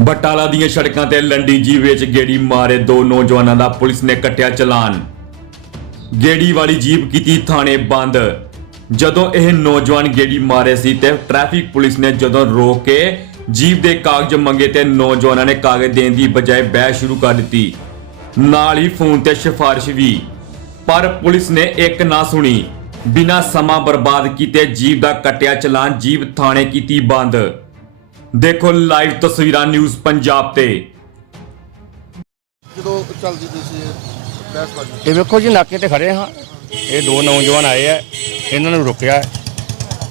ਬਟਾਲਾ ਦੀਆਂ ਸੜਕਾਂ ਤੇ ਲੰਡੀ ਜੀ ਵਿੱਚ ਗੇੜੀ ਮਾਰੇ ਦੋ ਨੌਜਵਾਨਾਂ ਦਾ ਪੁਲਿਸ ਨੇ ਕੱਟਿਆ ਚਲਾਨ। ਗੇੜੀ ਵਾਲੀ ਜੀਪ ਕੀਤੀ ਥਾਣੇ ਬੰਦ। ਜਦੋਂ ਇਹ ਨੌਜਵਾਨ ਗੇੜੀ ਮਾਰੇ ਸੀ ਤੇ ਟ੍ਰੈਫਿਕ ਪੁਲਿਸ ਨੇ ਜਦੋਂ ਰੋਕ ਕੇ ਜੀਪ ਦੇ ਕਾਗਜ਼ ਮੰਗੇ ਤੇ ਨੌਜਵਾਨਾਂ ਨੇ ਕਾਗਜ਼ ਦੇਣ ਦੀ ਬਜਾਏ ਬਹਿ ਸ਼ੁਰੂ ਕਰ ਦਿੱਤੀ। ਨਾਲ ਹੀ ਫੋਨ ਤੇ ਸਿਫਾਰਿਸ਼ ਵੀ। ਪਰ ਪੁਲਿਸ ਨੇ ਇੱਕ ਨਾ ਸੁਣੀ। ਬਿਨਾਂ ਸਮਾਂ ਬਰਬਾਦ ਕੀਤੇ ਜੀਪ ਦਾ ਕੱਟਿਆ ਚਲਾਨ ਜੀਪ ਥਾਣੇ ਕੀਤੀ ਬੰਦ। ਦੇਖੋ ਲਾਈਵ ਤਸਵੀਰਾਂ ਨਿਊਜ਼ ਪੰਜਾਬ ਤੇ। ਜਦੋਂ ਚੱਲਦੀ ਪਈ ਸੀ ਇਹ ਵੇਖੋ ਜੀ ਨਾਕੇ ਤੇ ਖੜੇ ਹਾਂ। ਇਹ ਦੋ ਨੌਜਵਾਨ ਆਏ ਆ। ਇਹਨਾਂ ਨੂੰ ਰੁਕਿਆ।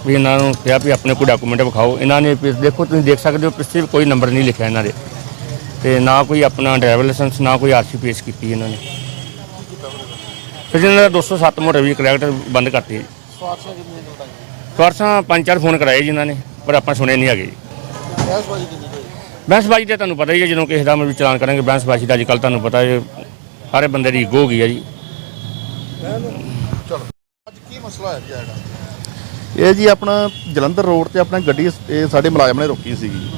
ਵੀ ਇਹਨਾਂ ਨੂੰ ਕਿਹਾ ਵੀ ਆਪਣੇ ਕੋਈ ਡਾਕੂਮੈਂਟ ਵਿਖਾਓ। ਇਹਨਾਂ ਨੇ ਵੀ ਦੇਖੋ ਤੁਸੀਂ ਦੇਖ ਸਕਦੇ ਹੋ ਪਿੱਛੇ ਵੀ ਕੋਈ ਨੰਬਰ ਨਹੀਂ ਲਿਖਿਆ ਇਹਨਾਂ ਦੇ। ਤੇ ਨਾ ਕੋਈ ਆਪਣਾ ਡਰਾਈਵਰ ਲਾਇਸੈਂਸ ਨਾ ਕੋਈ ਆਰਸੀ ਪੇਸ਼ ਕੀਤੀ ਇਹਨਾਂ ਨੇ। ਫਿਰ ਇਹਨਾਂ ਦਾ 207 ਮੋਟਰ ਵੀ ਕਰੈਕਟਰ ਬੰਦ ਕਰਤੀ। ਹੈ ਜੀ। ਸਵਾਰਸਾਂ ਕਿੰਨੀਆਂ ਪਰਸਾਂ ਪੰਜ ਚਾਰ ਫੋਨ ਕਰਾਏ ਜਿਨ੍ਹਾਂ ਨੇ ਪਰ ਆਪਾਂ ਸੁਣੇ ਨਹੀਂ ਹੈਗੇ ਜੀ। ਬਹਿਸਬਾਜ਼ੀ ਕਿੰਨੀ ਹੋਈ ਤੇ ਤੁਹਾਨੂੰ ਪਤਾ ਹੀ ਹੈ ਜਦੋਂ ਕਿਸੇ ਦਾ ਵੀ ਚਲਾਨ ਕਰਾਂਗੇ ਬਹਿਸਬਾਜ਼ੀ ਦਾ ਅੱਜ ਕੱਲ੍ਹ ਤੁਹਾਨੂੰ ਪਤਾ ਹੈ ਸਾਰੇ ਬੰਦੇ ਦੀ ਈਗੋ ਹੋ ਗਈ ਹੈ ਜੀ। ਚਲੋ ਅੱਜ ਕੀ ਮਸਲਾ ਹੈ ਜੀ ਇਹਦਾ ਇਹ ਜੀ ਆਪਣਾ ਜਲੰਧਰ ਰੋਡ ਤੇ ਆਪਣਾ ਗੱਡੀ ਇਹ ਸਾਡੇ ਮੁਲਾਜ਼ਮ ਨੇ ਰੋਕੀ ਸੀਗੀ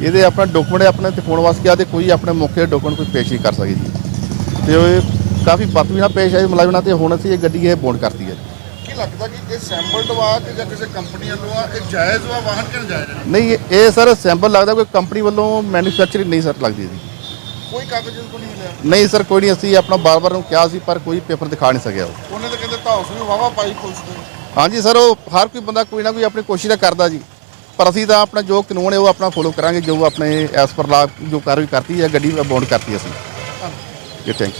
ਇਹਦੇ ਆਪਣਾ ਡਾਕੂਮੈਂਟ ਆਪਣੇ ਤੇ ਫੋਨ ਵਾਸਤੇ ਕਿਹਾ ਤੇ ਕੋਈ ਆਪਣੇ ਮੌਕੇ ਡਾਕੂਮੈਂਟ ਕੋਈ ਪੇਸ਼ ਨਹੀਂ ਕਰ ਸਕੇ ਜੀ। ਤੇ ਉਹ ਕਾਫੀ ਬਦਤਮੀਜ਼ੀ ਨਾਲ ਪੇਸ਼ ਆਏ ਮੁਲਾਜ਼ਮਾਂ ਤੇ ਹੁਣ ਅਸੀਂ ਇਹ ਗੱਡੀ ਇਹ ਬੌਂਡ ਕਰਤੀ ਹੈ ਲੱਗਦਾ ਕਿ ਇਹ ਸੈਂਪਲ ਵਾ ਕਿ ਜਾਂ ਕਿਸੇ ਕੰਪਨੀ ਵੱਲੋਂ ਆ ਇਹ ਜਾਇਜ਼ ਵਾ ਵਾਹਨ ਕਿ ਨਜਾਇਜ਼ ਹੈ ਨਹੀਂ ਇਹ- ਸਰ ਸੈਂਪਲ ਲੱਗਦਾ ਕੋਈ ਕੰਪਨੀ ਵੱਲੋਂ ਮੈਨੂਫੈਕਚਰਿੰਗ ਨਹੀਂ ਸਰ ਲੱਗਦੀ ਜੀ। ਕੋਈ ਕਾਗਜ਼ ਨਹੀਂ ਮਿਲਿਆ? ਨਹੀਂ ਸਰ ਕੋਈ ਨਹੀਂ ਅਸੀਂ ਆਪਣਾ ਬਾਰ-ਬਾਰ ਨੂੰ ਕਿਹਾ ਸੀ ਪਰ ਕੋਈ ਪੇਪਰ ਦਿਖਾ ਨਹੀਂ ਸਕਿਆ ਉਹ। ਉਹਨੇ ਤਾਂ ਕਹਿੰਦੇ ਧੌਸ ਵੀ ਵਾਵਾ ਪਾਈ ਪੁਲਿਸ ਨੇ। ਹਾਂਜੀ ਸਰ ਉਹ ਹਰ ਕੋਈ ਬੰਦਾ ਕੋਈ ਨਾ ਕੋਈ ਆਪਣੀ ਕੋਸ਼ਿਸ਼ ਤਾਂ ਕਰਦਾ ਜੀ। ਪਰ ਅਸੀਂ ਤਾਂ ਆਪਣਾ ਜੋ ਕਾਨੂੰਨ ਹੈ ਉਹ ਆਪਣਾ ਫੋਲੋ ਕਰਾਂਗੇ ਜੋ ਆਪਣੇ ਐਸ ਪਰ ਲਾ ਜੋ ਕਾਰਵਾਈ ਕਰਤੀ ਹੈ ਗੱਡੀ ਬੌਂਡ ਕਰਤੀ ਅਸੀਂ। ਜੀ ਥੈਂਕ